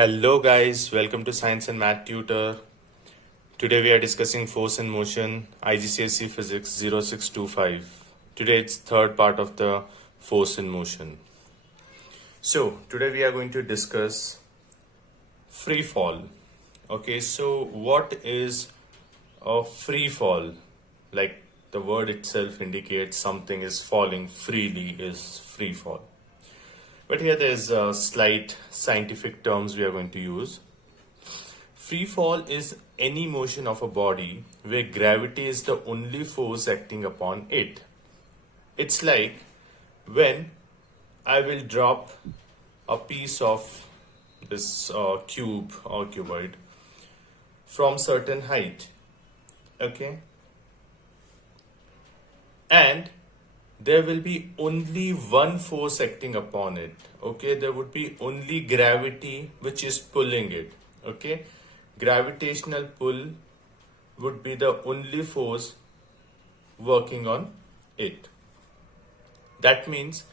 Hello guys, welcome to Science and Math Tutor. Today we are discussing force and motion, IGCSE Physics 0625. Today it's third part of the force and motion. So today we are going to discuss free fall. Okay, so what is a free fall? Like the word itself indicates something is falling freely is free fall. But here there's slight scientific terms we are going to use. Free fall is any motion of a body where gravity is the only force acting upon it. It's like when I will drop a piece of this cube or cuboid from certain height, okay? And there will be only one force acting upon it, okay? There would be only gravity which is pulling it, okay? Gravitational pull would be the only force working on it. That means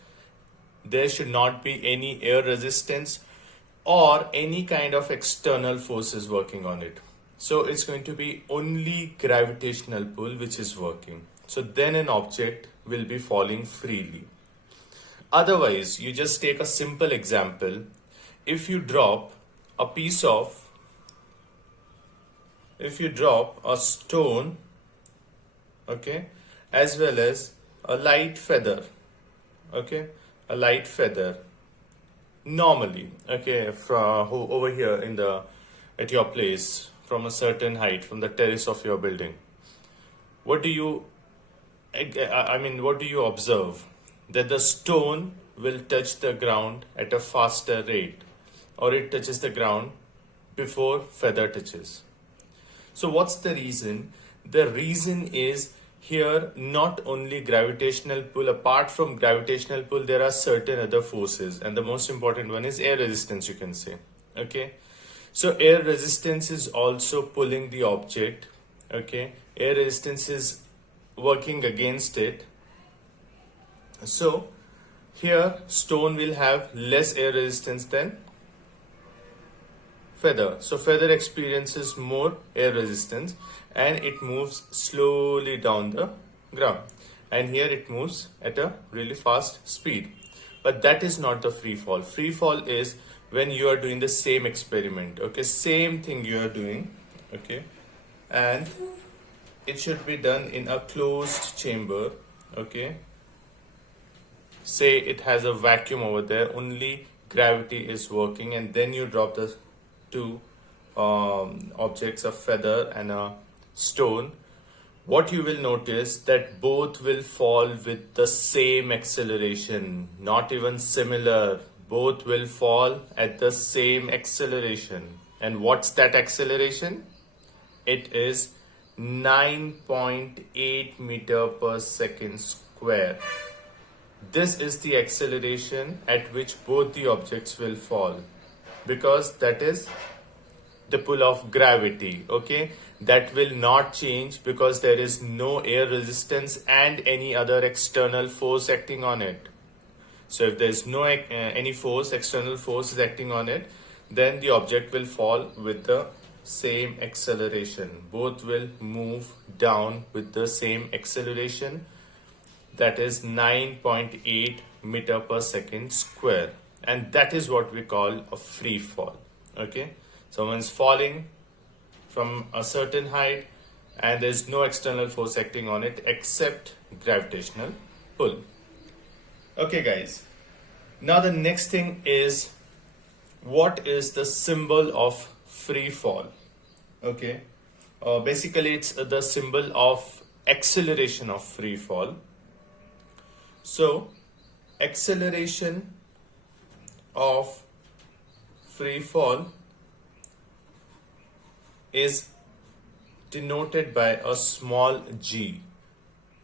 there should not be any air resistance or any kind of external forces working on it. So it's going to be only gravitational pull which is working. So then an object will be falling freely. Otherwise, you just take a simple example. If you drop a stone, okay, as well as a light feather, okay, a light feather, normally, okay, from over here at your place, from a certain height, from the terrace of your building, what do you observe? That the stone will touch the ground at a faster rate, or it touches the ground before feather touches. So what's the reason? The reason is here not only gravitational pull. Apart from gravitational pull, there are certain other forces, and the most important one is air resistance, you can say. Okay, so air resistance is also pulling the object. Okay, air resistance is working against it. So here stone will have less air resistance than feather. So feather experiences more air resistance and it moves slowly down the ground. And here it moves at a really fast speed. But that is not the free fall. Free fall is when you are doing the same experiment. Okay, same thing you are doing. Okay, and it should be done in a closed chamber. Okay, say it has a vacuum over there, only gravity is working, and then you drop the two objects, a feather and a stone. What you will notice that both will fall with the same acceleration, not even similar. Both will fall at the same acceleration. And what's that acceleration? It is 9.8 meter per second square. This is the acceleration at which both the objects will fall, because that is the pull of gravity. Okay, that will not change because there is no air resistance and any other external force acting on it. So if there is no any force, external force is acting on it, then the object will fall with the same acceleration. Both will move down with the same acceleration, that is 9.8 meter per second square, and that is what we call a free fall. Okay, someone's falling from a certain height and there's no external force acting on it except gravitational pull. Okay guys, now the next thing is, what is the symbol of free fall? Okay, basically it's the symbol of acceleration of free fall. So acceleration of free fall is denoted by a small g.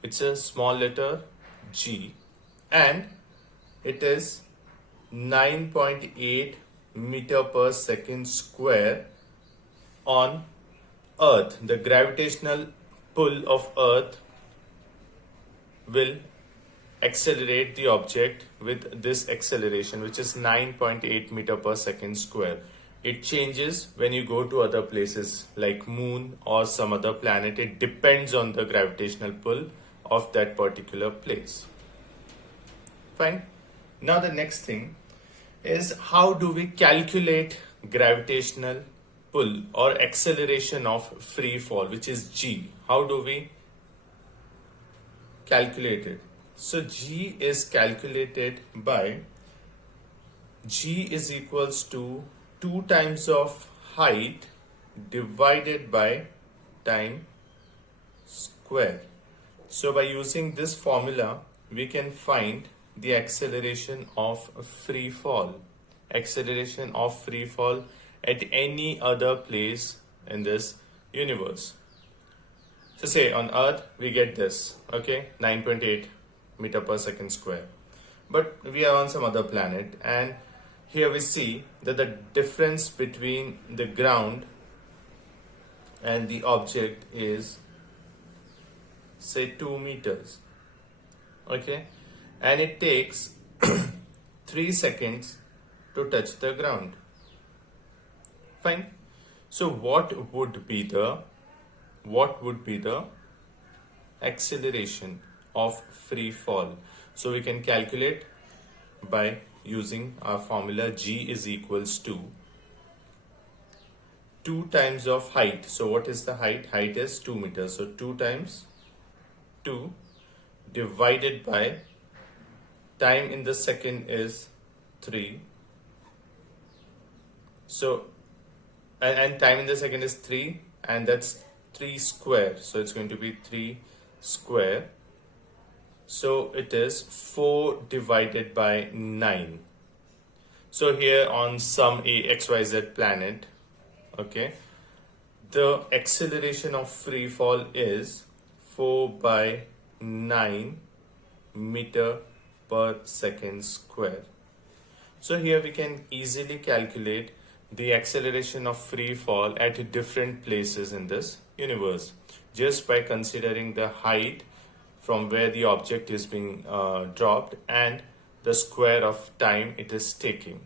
It's a small letter g, and it is 9.8 meter per second square on Earth. The gravitational pull of Earth will accelerate the object with this acceleration, which is 9.8 meter per second square. It changes when you go to other places like moon or some other planet. It depends on the gravitational pull of that particular place. Fine. Now the next thing is, how do we calculate gravitational pull or acceleration of free fall, which is g? How do we calculate it? So g is calculated by, g is equals to 2 times of height divided by time square. So by using this formula, we can find the acceleration of free fall. Acceleration of free fall at any other place in this universe. So say on Earth, we get this, okay, 9.8 meter per second square. But we are on some other planet, and here we see that the difference between the ground and the object is, say, 2 meters. Okay, and it takes 3 seconds to touch the ground. Fine. So what would be the acceleration of free fall? So we can calculate by using our formula. G is equals to 2 times of height. So what is the height? Height is 2 meters. So 2 times 2 divided by time in the second is 3. So and time in the second is 3, and that's 3 square. So it's going to be 3 square. So it is 4 divided by 9. So here on some XYZ planet, okay, the acceleration of free fall is 4 by 9 meter per second square. So here we can easily calculate the acceleration of free fall at different places in this universe just by considering the height from where the object is being dropped and the square of time it is taking.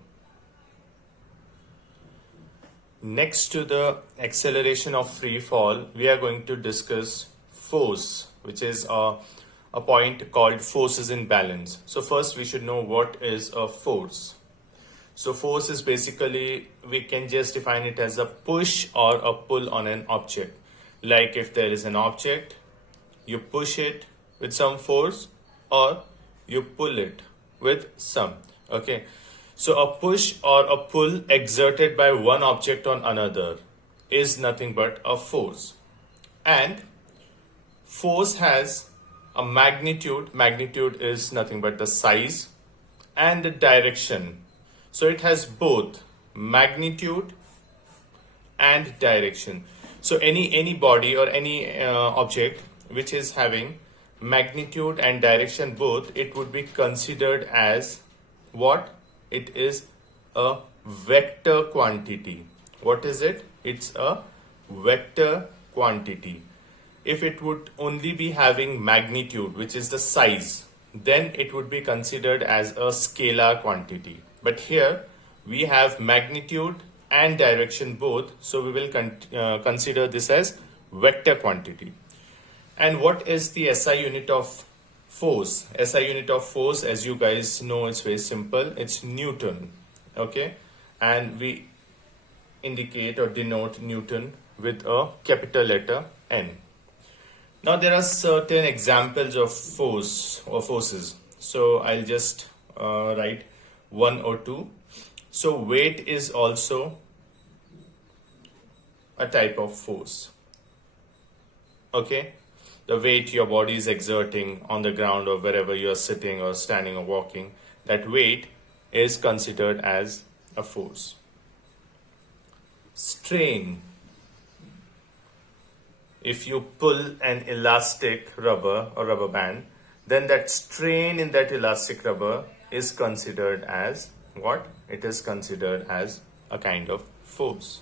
Next to the acceleration of free fall, we are going to discuss force, which is a point called forces in balance. So first we should know what is a force. So force is basically, we can just define it as a push or a pull on an object. Like if there is an object, you push it with some force or you pull it with some. Okay. So a push or a pull exerted by one object on another is nothing but a force. And force has a magnitude. Magnitude is nothing but the size and the direction. So it has both magnitude and direction. So any body or any object which is having magnitude and direction both, it would be considered as what? It is a vector quantity. What is it? It's a vector quantity. If it would only be having magnitude, which is the size, then it would be considered as a scalar quantity. But here we have magnitude and direction both, so we will consider this as vector quantity. And what is the SI unit of force? SI unit of force, as you guys know, it's very simple. It's Newton. Okay, and we indicate or denote Newton with a capital letter N. Now there are certain examples of force or forces. So I'll just write 1 or 2. So weight is also a type of force. Okay, the weight your body is exerting on the ground or wherever you are sitting or standing or walking, that weight is considered as a force. Strain. If you pull an elastic rubber or rubber band, then that strain in that elastic rubber is considered as what? It is considered as a kind of force.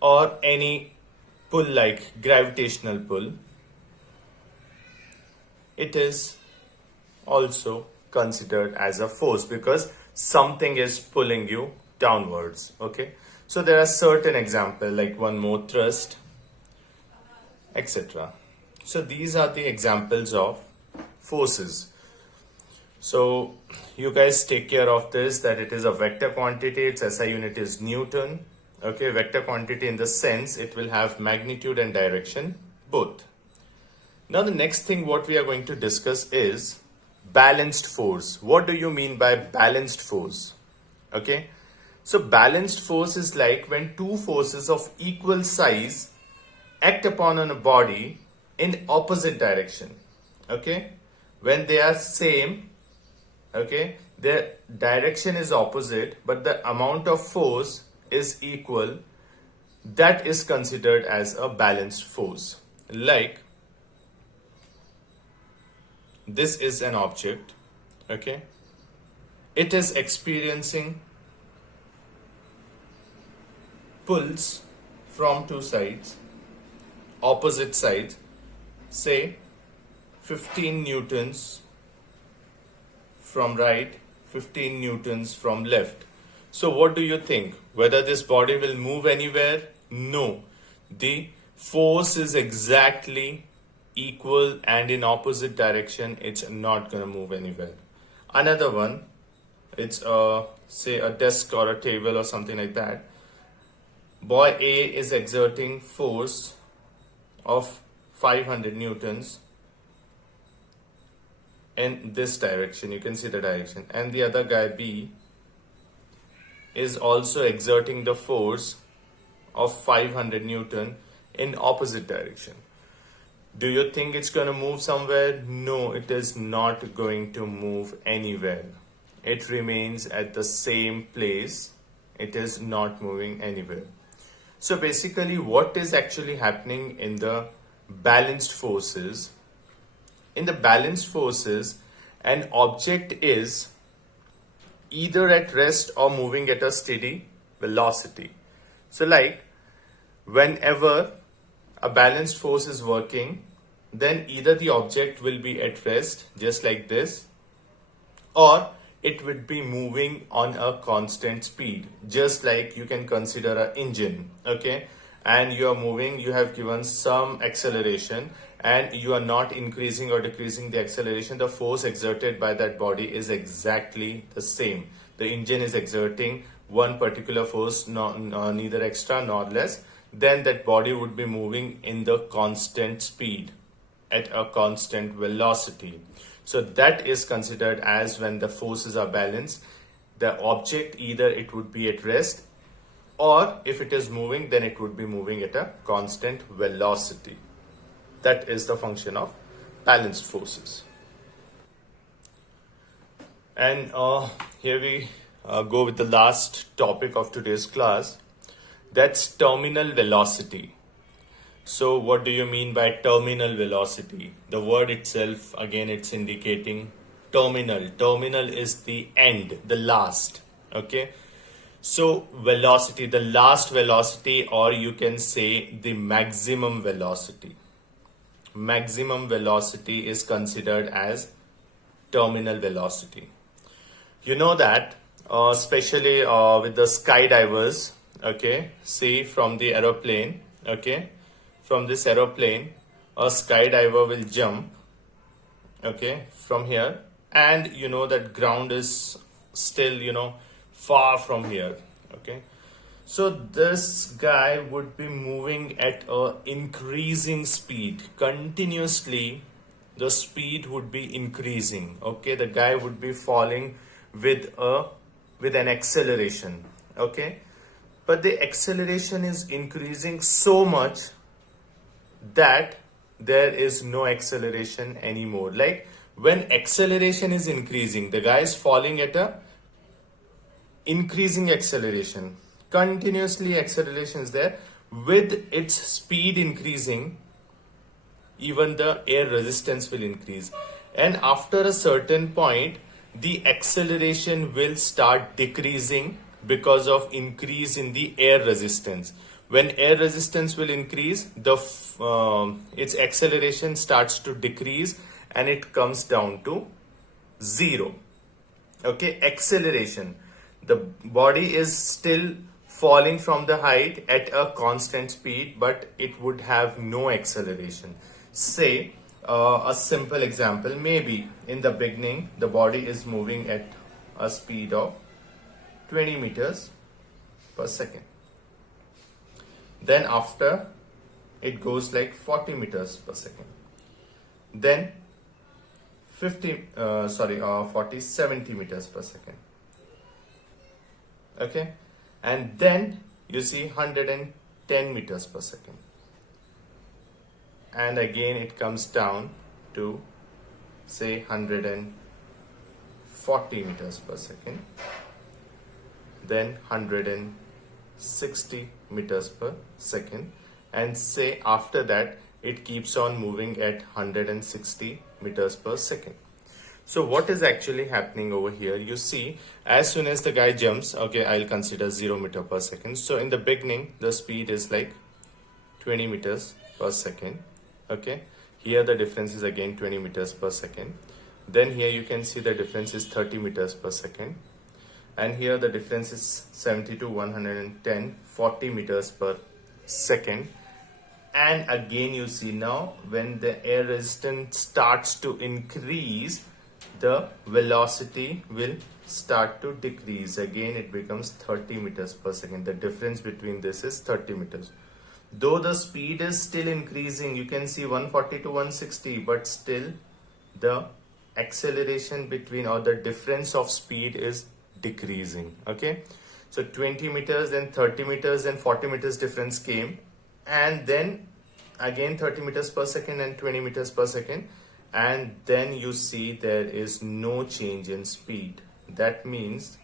Or any pull like gravitational pull, it is also considered as a force because something is pulling you downwards. Okay, so there are certain examples like one more thrust, etc. So these are the examples of forces. So you guys take care of this, that it is a vector quantity, its SI unit is Newton. Okay, vector quantity in the sense it will have magnitude and direction both. Now the next thing what we are going to discuss is balanced force. What do you mean by balanced force? Okay, so balanced force is like when two forces of equal size act upon a body in opposite direction. Okay, when they are same, okay, their direction is opposite but the amount of force is equal, that is considered as a balanced force. Like this is an object, okay, it is experiencing pulls from two sides, opposite sides, say 15 newtons from right, 15 newtons from left. So what do you think? Whether this body will move anywhere? No. The force is exactly equal and in opposite direction. It's not going to move anywhere. Another one, it's say a desk or a table or something like that. Boy A is exerting force of 500 newtons in this direction. You can see the direction. And the other guy B is also exerting the force of 500 Newton in opposite direction. Do you think it's going to move somewhere? No, it is not going to move anywhere. It remains at the same place. It is not moving anywhere. So basically what is actually happening in the balanced forces? In the balanced forces, an object is either at rest or moving at a steady velocity. So like whenever a balanced force is working, then either the object will be at rest just like this, or it would be moving on a constant speed, just like you can consider an engine, okay, and you are moving, you have given some acceleration and you are not increasing or decreasing the acceleration. The force exerted by that body is exactly the same. The engine is exerting one particular force, neither extra nor less. Then that body would be moving in the constant speed at a constant velocity. So that is considered as when the forces are balanced. The object, either it would be at rest, or if it is moving, then it would be moving at a constant velocity. That is the function of balanced forces. And here we go with the last topic of today's class. That's terminal velocity. So what do you mean by terminal velocity? The word itself, again, it's indicating terminal. Terminal is the end, the last. Okay. So velocity, the last velocity, or you can say the maximum velocity. Maximum velocity is considered as terminal velocity. You know that, especially with the skydivers, okay, see from the aeroplane, okay, from this aeroplane, a skydiver will jump, okay, from here, and you know that ground is still, you know, far from here, okay. So this guy would be moving at a increasing speed. Continuously, the speed would be increasing. Okay, the guy would be falling with an acceleration. Okay, but the acceleration is increasing so much that there is no acceleration anymore. Like when acceleration is increasing, the guy is falling at a increasing acceleration. Continuously acceleration is there. With its speed increasing, even the air resistance will increase, and after a certain point the acceleration will start decreasing because of increase in the air resistance. When air resistance will increase, its acceleration starts to decrease and it comes down to zero. Okay, acceleration. The body is still falling from the height at a constant speed, but it would have no acceleration. Say a simple example, maybe in the beginning the body is moving at a speed of 20 meters per second. Then after it goes like 40 meters per second. Then 70 meters per second. Okay, and then you see 110 meters per second, and again it comes down to say 140 meters per second, then 160 meters per second, and say after that it keeps on moving at 160 meters per second. So what is actually happening over here? You see, as soon as the guy jumps, okay, I'll consider 0 meter per second. So in the beginning, the speed is like 20 meters per second. Okay, here the difference is again 20 meters per second. Then here you can see the difference is 30 meters per second. And here the difference is 70 to 110, 40 meters per second. And again you see now when the air resistance starts to increase, the velocity will start to decrease. Again it becomes 30 meters per second. The difference between this is 30 meters. Though the speed is still increasing, you can see 140 to 160, but still the acceleration between, or the difference of speed is decreasing. Okay, so 20 meters, then 30 meters, then 40 meters difference came, and then again 30 meters per second and 20 meters per second, and then you see there is no change in speed. That means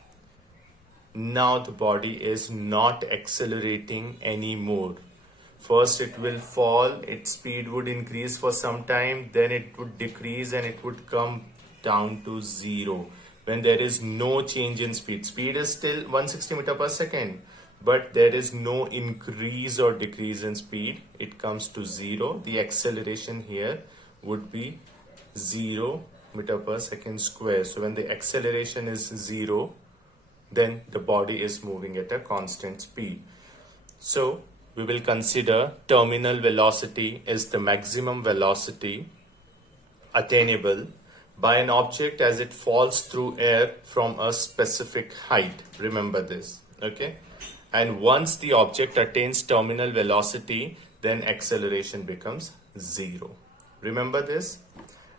now the body is not accelerating anymore. First it will fall, its speed would increase for some time, then it would decrease and it would come down to 0 when there is no change in speed. Speed is still 160 meter per second, but there is no increase or decrease in speed. It comes to 0. The acceleration here would be 0 meter per second square. So when the acceleration is 0, then the body is moving at a constant speed. So we will consider terminal velocity is the maximum velocity attainable by an object as it falls through air from a specific height. Remember this, okay? And once the object attains terminal velocity, then acceleration becomes 0. Remember this,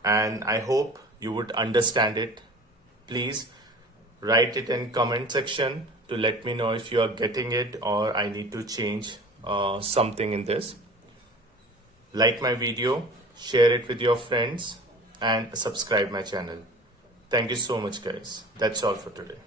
and I hope you would understand it. Please write it in comment section to let me know if you are getting it or I need to change something in this. Like my video, share it with your friends, and subscribe my channel. Thank you so much, guys. That's all for today.